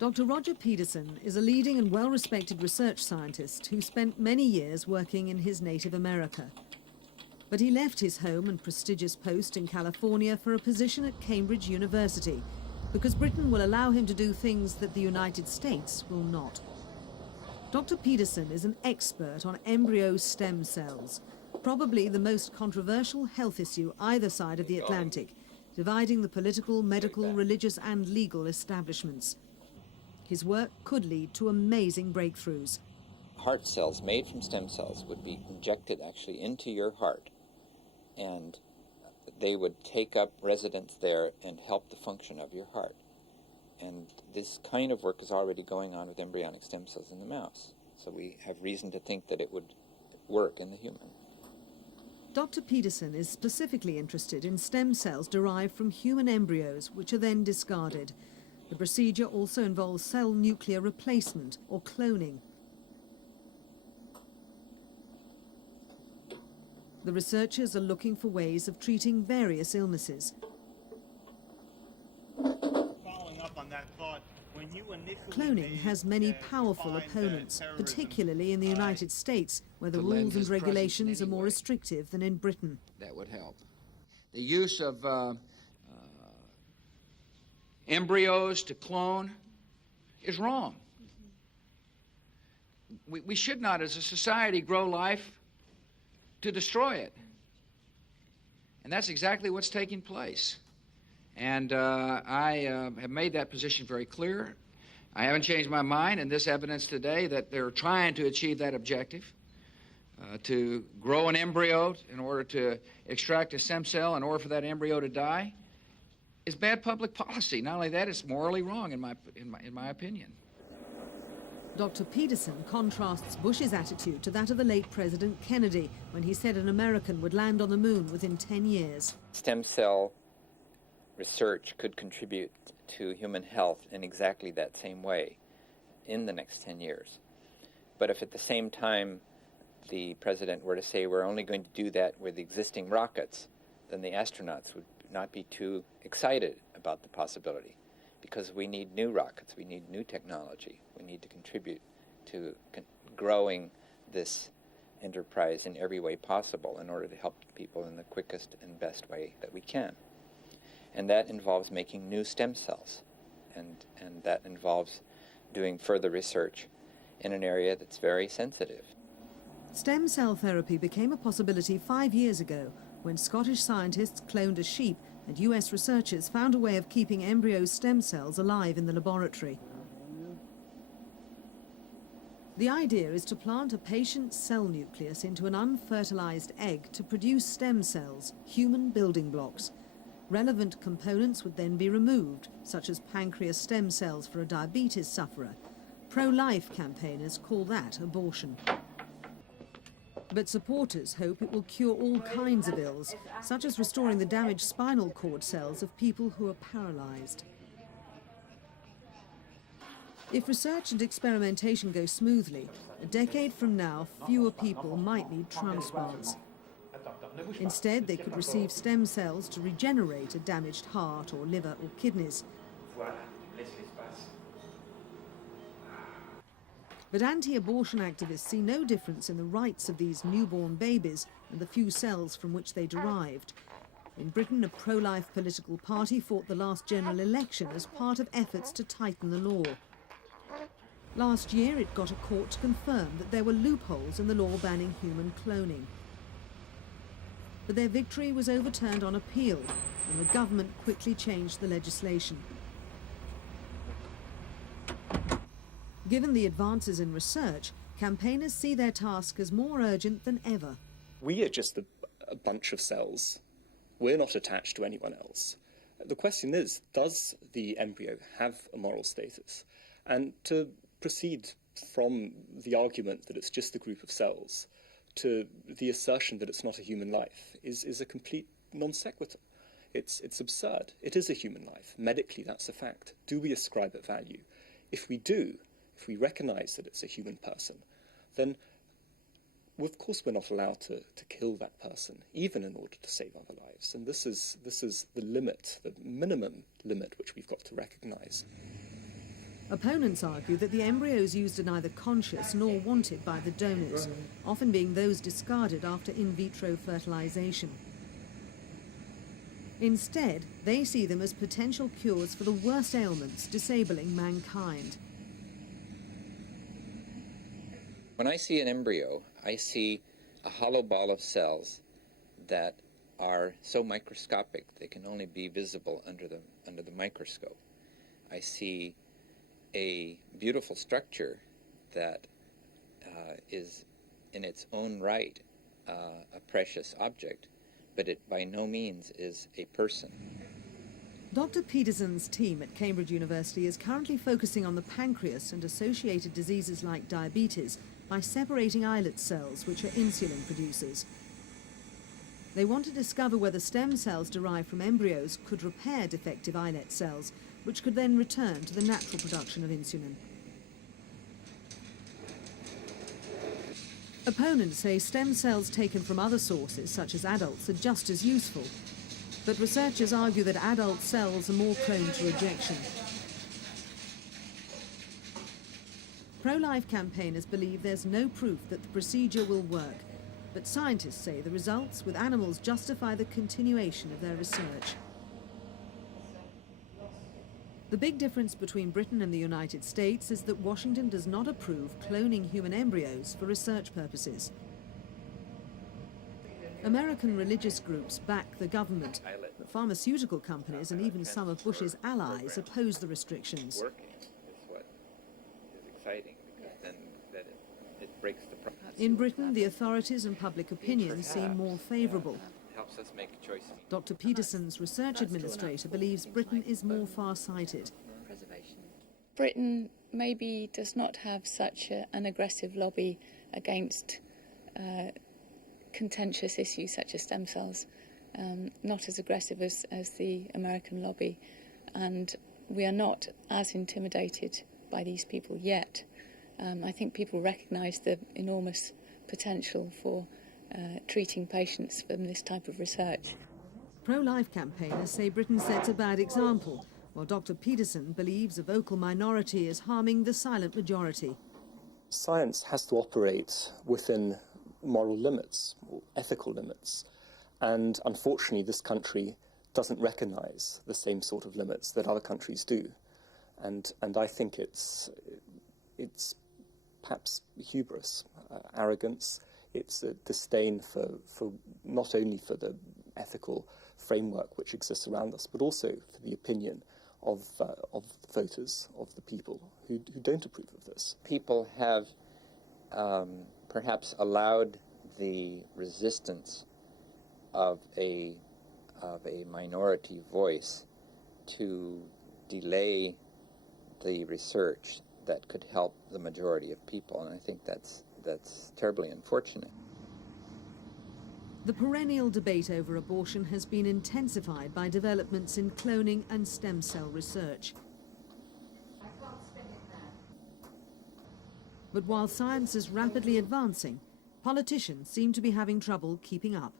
Dr Roger Pedersen is a leading and well-respected research scientist who spent many years working in his native America. But he left his home and prestigious post in California for a position at Cambridge University, because Britain will allow him to do things that the United States will not. Dr Pedersen is an expert on embryo stem cells, probably the most controversial health issue either side of the Atlantic, dividing the political, medical, religious and legal establishments. His work could lead to amazing breakthroughs. Heart cells made from stem cells would be injected actually into your heart, and they would take up residence there and help the function of your heart. And this kind of work is already going on with embryonic stem cells in the mouse. So we have reason to think that it would work in the human. Dr Pedersen is specifically interested in stem cells derived from human embryos, which are then discarded. The procedure also involves cell nuclear replacement, or cloning. The researchers are looking for ways of treating various illnesses. Following up on that thought, when you Cloning has many powerful opponents, particularly in the United States, where the rules and regulations are more restrictive than in Britain. That would help. The use of embryos to clone is wrong. We should not, as a society, grow life to destroy it. And that's exactly what's taking place. And I have made that position very clear. I haven't changed my mind, and this evidence today that they're trying to achieve that objective, to grow an embryo in order to extract a stem cell in order for that embryo to die, is bad public policy. Not only that, it's morally wrong in my opinion. Dr Pedersen contrasts Bush's attitude to that of the late President Kennedy when he said an American would land on the moon within 10 years. Stem cell research could contribute to human health in exactly that same way in the next 10 years. But if at the same time the president were to say we're only going to do that with existing rockets, then the astronauts would not be too excited about the possibility, because we need new rockets, we need new technology, we need to contribute to growing this enterprise in every way possible in order to help people in the quickest and best way that we can. And that involves making new stem cells, and that involves doing further research in an area that's very sensitive. Stem cell therapy became a possibility 5 years ago when Scottish scientists cloned a sheep and US researchers found a way of keeping embryo stem cells alive in the laboratory. The idea is to plant a patient's cell nucleus into an unfertilized egg to produce stem cells, human building blocks. Relevant components would then be removed, such as pancreas stem cells for a diabetes sufferer. Pro-life campaigners call that abortion. But supporters hope it will cure all kinds of ills, such as restoring the damaged spinal cord cells of people who are paralyzed. If research and experimentation go smoothly, a decade from now, fewer people might need transplants. Instead, they could receive stem cells to regenerate a damaged heart or liver or kidneys. But anti-abortion activists see no difference in the rights of these newborn babies and the few cells from which they derived. In Britain, a pro-life political party fought the last general election as part of efforts to tighten the law. Last year, it got a court to confirm that there were loopholes in the law banning human cloning. But their victory was overturned on appeal, and the government quickly changed the legislation. Given the advances in research, campaigners see their task as more urgent than ever. We are just a bunch of cells. We're not attached to anyone else. The question is, does the embryo have a moral status? And to proceed from the argument that it's just a group of cells to the assertion that it's not a human life is a complete non sequitur. It's absurd. It is a human life. Medically, that's a fact. Do we ascribe it value? If we do, if we recognize that it's a human person, then of course we're not allowed to kill that person, even in order to save other lives. And this is the limit, the minimum limit which we've got to recognize. Opponents argue that the embryos used are neither conscious nor wanted by the donors, often being those discarded after in vitro fertilization. Instead, they see them as potential cures for the worst ailments disabling mankind. When I see an embryo, I see a hollow ball of cells that are so microscopic they can only be visible under the microscope. I see a beautiful structure that is in its own right a precious object, but it by no means is a person. Dr Pedersen's team at Cambridge University is currently focusing on the pancreas and associated diseases like diabetes by separating islet cells, which are insulin producers. They want to discover whether stem cells derived from embryos could repair defective islet cells, which could then return to the natural production of insulin. Opponents say stem cells taken from other sources, such as adults, are just as useful. But researchers argue that adult cells are more prone to rejection. Pro-life campaigners believe there's no proof that the procedure will work, but scientists say the results with animals justify the continuation of their research. The big difference between Britain and the United States is that Washington does not approve cloning human embryos for research purposes. American religious groups back the government, but pharmaceutical companies and even some of Bush's allies oppose the restrictions. Working is what is exciting, because then it breaks the problem. In Britain, the authorities and public opinion seem more favourable. Helps us make choices. Dr Pedersen's research administrator believes Britain is more far-sighted. Britain maybe does not have such an aggressive lobby against contentious issues such as stem cells, not as aggressive as the American lobby, and we are not as intimidated by these people yet. I think people recognise the enormous potential for treating patients from this type of research. Pro-life campaigners say Britain sets a bad example, while Dr Pedersen believes a vocal minority is harming the silent majority. Science has to operate within moral limits, or ethical limits, and unfortunately this country doesn't recognise the same sort of limits that other countries do. And I think it's perhaps hubris, arrogance. It's a disdain for not only for the ethical framework which exists around us, but also for the opinion of the voters, of the people who don't approve of this. People have perhaps allowed the resistance of a minority voice to delay the research that could help the majority of people, and I think that's terribly unfortunate. The perennial debate over abortion has been intensified by developments in cloning and stem cell research. But while science is rapidly advancing, politicians seem to be having trouble keeping up.